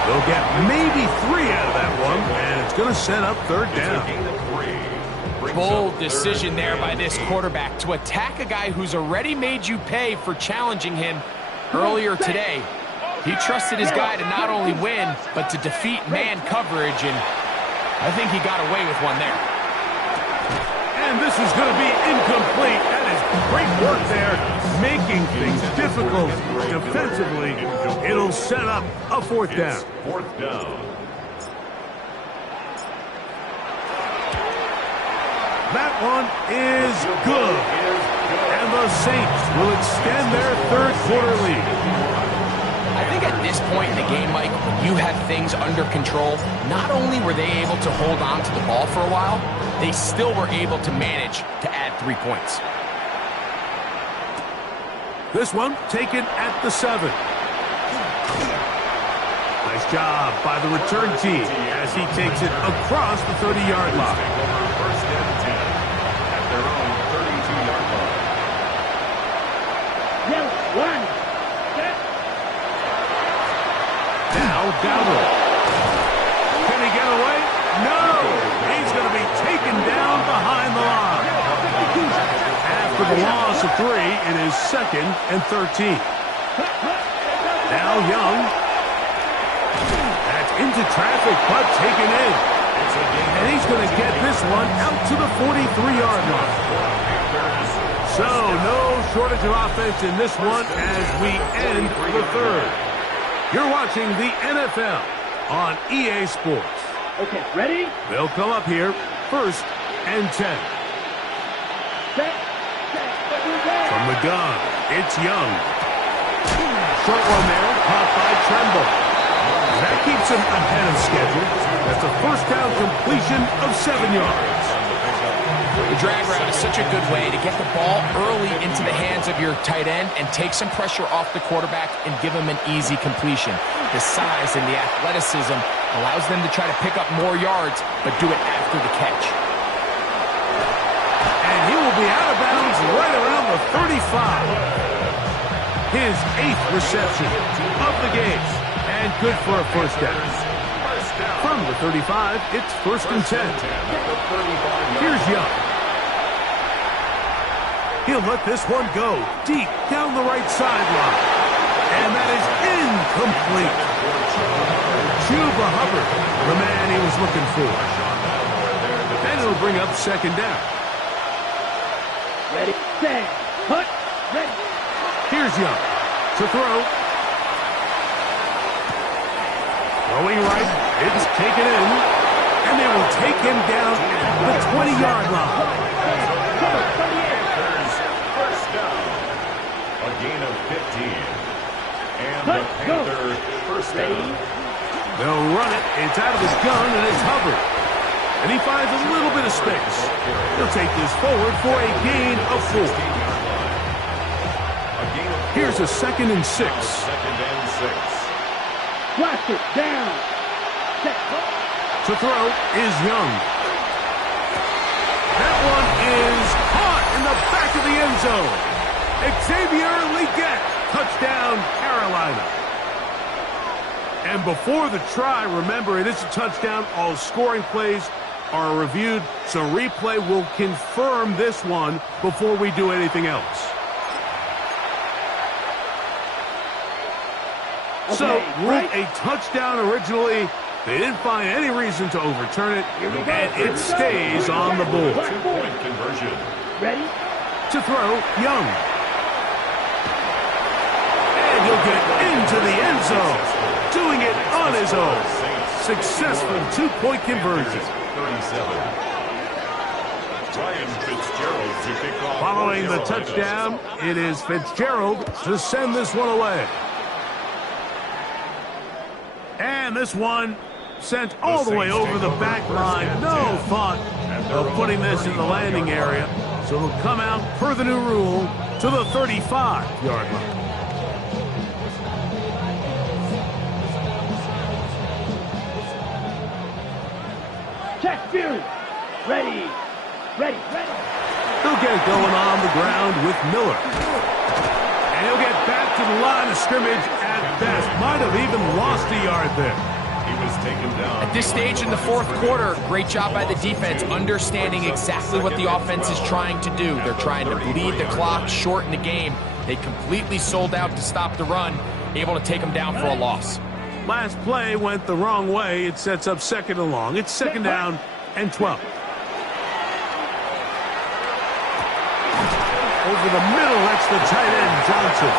They'll get maybe 3 out of that one, and it's going to set up 3rd down. Bold decision there by this quarterback to attack a guy who's already made you pay for challenging him earlier today. He trusted his guy to not only win, but to defeat man coverage, and I think he got away with one there. And this is going to be incomplete. That is great work there, making things difficult defensively. It'll set up a 4th down. 4th down. That one is good. And the Saints will extend their 3rd quarter lead. I think at this point in the game, Mike, when you have things under control, not only were they able to hold on to the ball for a while, they still were able to manage to add 3 points. This one taken at the 7. Nice job by the return team as he takes it across the 30-yard line. 1st and 10 at their own 32-yard line. Yellow. 1. Delgado. Can he get away? No! He's going to be taken down behind the line. After the loss of 3, it is 2nd and 13. Now Young. That's into traffic, but taken in. And he's going to get this one out to the 43-yard line. So, no shortage of offense in this one as we end the 3rd. You're watching the NFL on EA Sports. Okay, ready? They'll come up here, 1st and 10. Set. From the gun, it's Young. Short one there, caught by Tremble. That keeps him ahead of schedule. That's a first down completion of 7 yards. The drag route is such a good way to get the ball early into the hands of your tight end and take some pressure off the quarterback and give him an easy completion. The size and the athleticism allows them to try to pick up more yards, but do it after the catch. And he will be out of bounds right around the 35. His 8th reception of the game. And good for a first down. From the 35, it's 1st and 10. Here's Young. He'll let this one go deep down the right sideline. And that is incomplete. Chuba Hubbard, the man he was looking for. And it'll bring up 2nd down. Ready, set, put, ready. Here's Young to throw. Throwing right, it's taken in, and they will take him down at the 20-yard line. First down, a gain of 15. And the Panthers first down. They'll run it, it's out of his gun, and it's Hubbard. And he finds a little bit of space. He'll take this forward for a gain of 4. Here's a 2nd and 6. 2nd and 6. Blast it down. Set. To throw is Young. That one is caught in the back of the end zone. Xavier Legette, touchdown Carolina. And before the try, remember it is a touchdown. All scoring plays are reviewed, so replay will confirm this one before we do anything else. So, with a touchdown originally, they didn't find any reason to overturn it, and it stays on the board. 2-point conversion. Ready? To throw, Young. And he'll get into the end zone, doing it on his own. Successful 2-point conversion. 37. Ryan Fitzgerald to kick off. Following the touchdown, it is Fitzgerald to send this one away. And this one sent all the way over the back line. No thought of putting this in the landing area. So it'll come out, per the new rule, to the 35-yard line. Check Fury. Ready. Ready. Ready. He'll get it going on the ground with Miller. And he'll get back to the line of scrimmage at best. Might have even lost a yard there. He was taken down. At this stage in the 4th quarter, great job by the defense, understanding exactly what the offense is trying to do. They're trying to bleed the clock, shorten the game. They completely sold out to stop the run, able to take them down for a loss. Last play went the wrong way. It sets up 2nd and long. It's 2nd down and 12. Over the middle, that's the tight end, Johnson.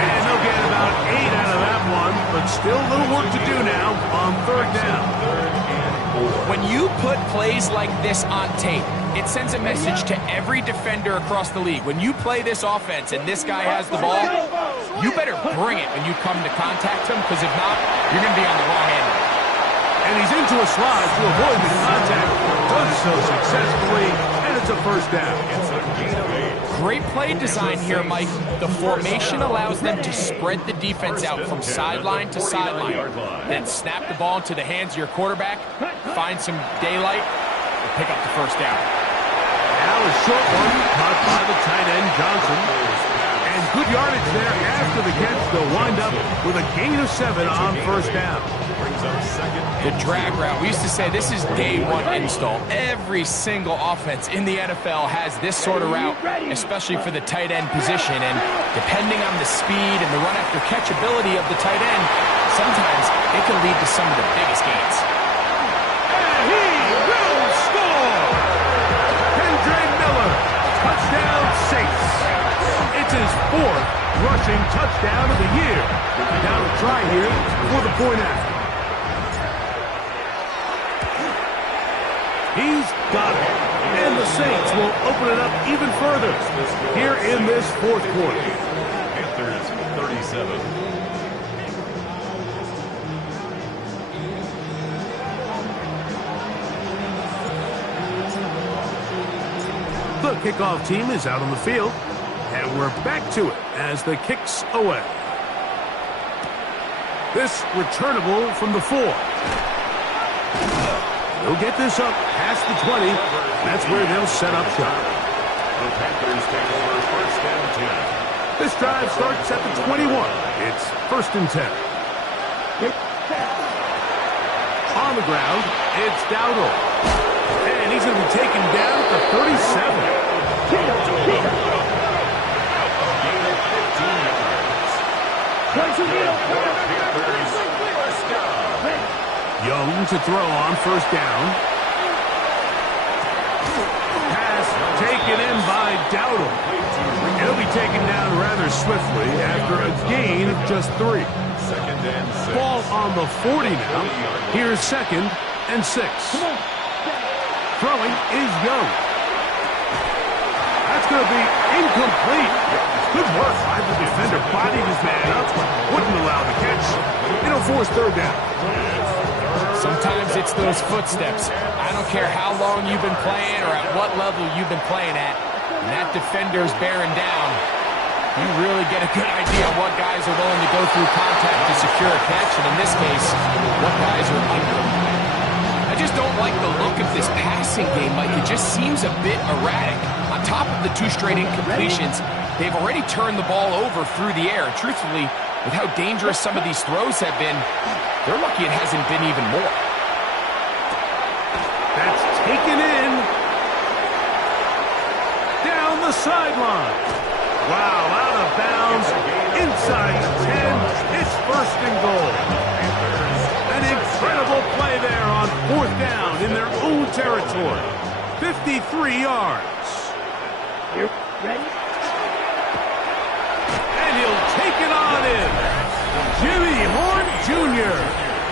And they'll get about 8 out of that one, but still a little work to do now on 3rd down. When you put plays like this on tape, it sends a message to every defender across the league. When you play this offense and this guy has the ball, you better bring it when you come to contact him, because if not, you're going to be on the wrong end. And he's into a slide to avoid the contact. Does so successfully, and it's a first down. Great play design here, Mike. The formation allows them to spread the defense out from sideline to sideline. Then snap the ball into the hands of your quarterback, find some daylight, and pick up the first down. Now a short one caught by the tight end, Johnson. And And good yardage there after the catch. They'll wind up with a gain of 7 on first down. The drag route. We used to say this is day one install. Every single offense in the NFL has this sort of route, especially for the tight end position. And depending on the speed and the run after catch ability of the tight end, sometimes it can lead to some of the biggest gains. And he will score! Kendra Miller, touchdown Saints. It's his 4th rushing touchdown of the year. Now to try here for the point after. He's got it. And the Saints will open it up even further here in this 4th quarter. Panthers 37. The kickoff team is out on the field, and we're back to it as the kick's away. This returnable from the 4. They'll get this up past the 20. That's where they'll set up shop. The Panthers take over first and 10. This drive starts at the 21. It's first and 10. On the ground, it's Dowdle. And he's going to be taken down at the 37. Young to throw on first down. Pass taken in by Dowdle. He'll be taken down rather swiftly after a gain of just 3. Second and 6. Ball on the 40 now. Here's second and 6. Throwing is Young. That's going to be incomplete. Good work by the defender. Bodied his man up. Wouldn't allow the catch. It'll force third down. Sometimes it's those footsteps. I don't care how long you've been playing or at what level you've been playing at. When that defender's bearing down, you really get a good idea of what guys are willing to go through contact to secure a catch, and in this case, what guys are under. I just don't like the look of this passing game, Mike. It just seems a bit erratic. On top of the 2 straight incompletions, they've already turned the ball over through the air. Truthfully, with how dangerous some of these throws have been, they're lucky it hasn't been even more. That's taken in. Down the sideline. Wow, out of bounds. Inside the 10. It's first and goal. An incredible play there on 4th down in their own territory. 53 yards. You ready? And he'll take it on in. Jimmy Horn Jr.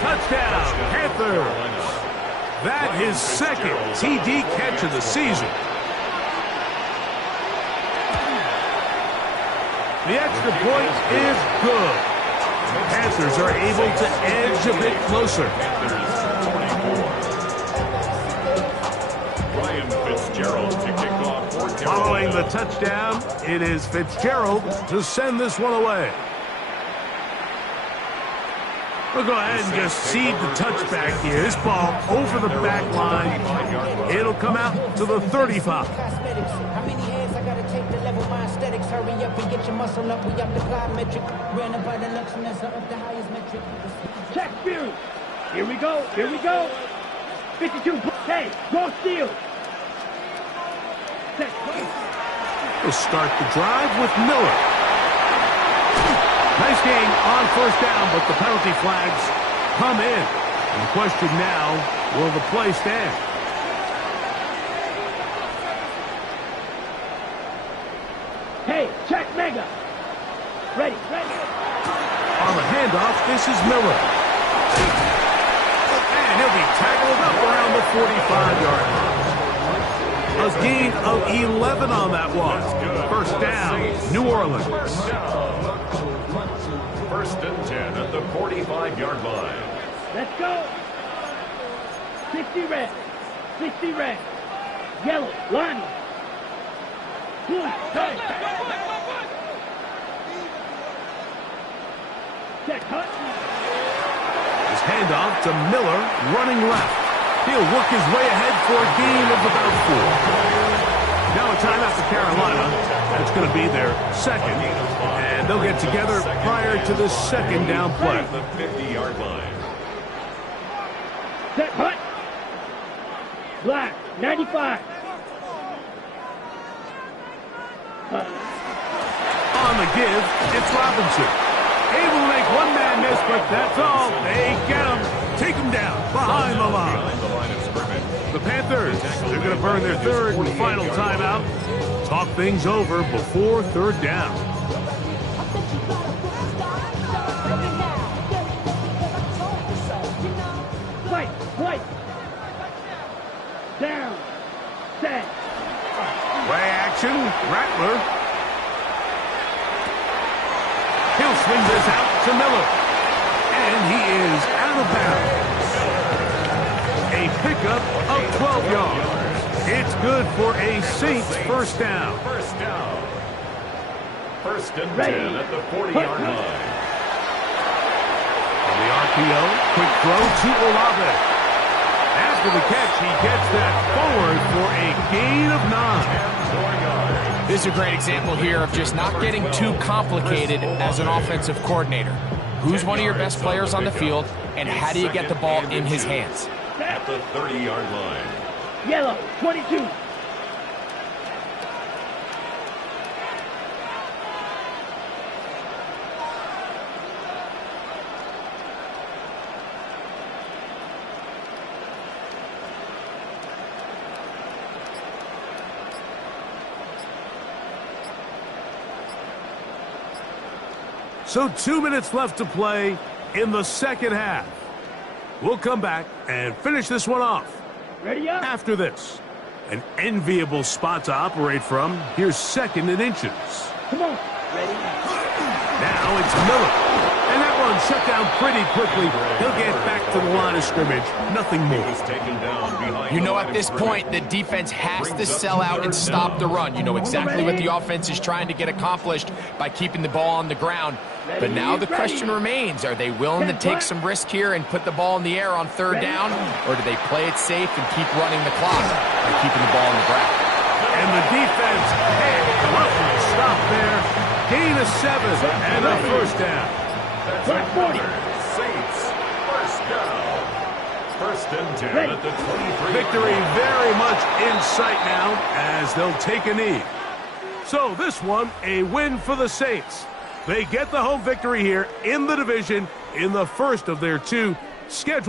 Touchdown, Panthers. That his 2nd TD catch of the season. The extra point is good. The Panthers are able to edge a bit closer. Ryan Fitzgerald to kick off for Carolina. Following the touchdown, it is Fitzgerald to send this one away. We'll go ahead and just seed the touchback here. This ball over the back line. It'll come out to the 35. How many hands I gotta take to level my aesthetics? Hurry up and get your muscle up. We up the plyometric. Ran up by the luxuriness of the highest metric. Check Fury. Here we go. Here we go. 52. Hey, raw steal. Set. We'll start the drive with Miller. Nice gain on first down, but the penalty flags come in. And the question now, will the play stand? Hey, check Mega. Ready, ready. On the handoff, this is Miller. And he'll be tackled up around the 45-yard line. A gain of 11 on that one. First down, New Orleans. First and 10 at the 45-yard line. Let's go. 60 red. 60 red. Yellow. Lonnie. Blue. Hey. Check. Cut. His handoff to Miller, running left. He'll work his way ahead for a gain of about 4. Now a timeout for Carolina. That's going to be their second. And they'll get together prior to the second down play. The 50-yard line. Set, hut. Black, 95. On the give, it's Robinson. Able to make one man miss, but that's all. They get him. Take him down behind the line. The Panthers, they're going to burn their third and final timeout. Talk things over before third down. White. Down. Set. Play action, Rattler. He'll swing this out to Miller. And he is out of bounds. A pickup of 12 yards. It's good for a Saints first down. First and 10 at the 40-yard line. On the RPO, quick throw to Olave. After the catch, he gets that forward for a gain of 9. This is a great example here of just not getting too complicated as an offensive coordinator. Who's one of your best players on the field, and how do you get the ball in his hands? At the 30-yard line. Yellow, 22. So 2 minutes left to play in the second half. We'll come back and finish this one off. Ready up. After this, an enviable spot to operate from. Here's second and inches. Come on. Ready. Now it's Miller. And that one shut down pretty quickly. He'll get back to the line of scrimmage. Nothing more. You know, at this point, the defense has to sell out and stop the run. You know exactly what the offense is trying to get accomplished by keeping the ball on the ground. But now the question remains, are they willing to take some risk here and put the ball in the air on third down? Or do they play it safe and keep running the clock by keeping the ball on the ground? And the defense can't lovely stop there. Gain of 7 and a first down. Black 40. Saints, first down. First and 10 at the 23. Victory very much in sight now as they'll take a knee. So this one, a win for the Saints. They get the home victory here in the division in the first of their 2 scheduled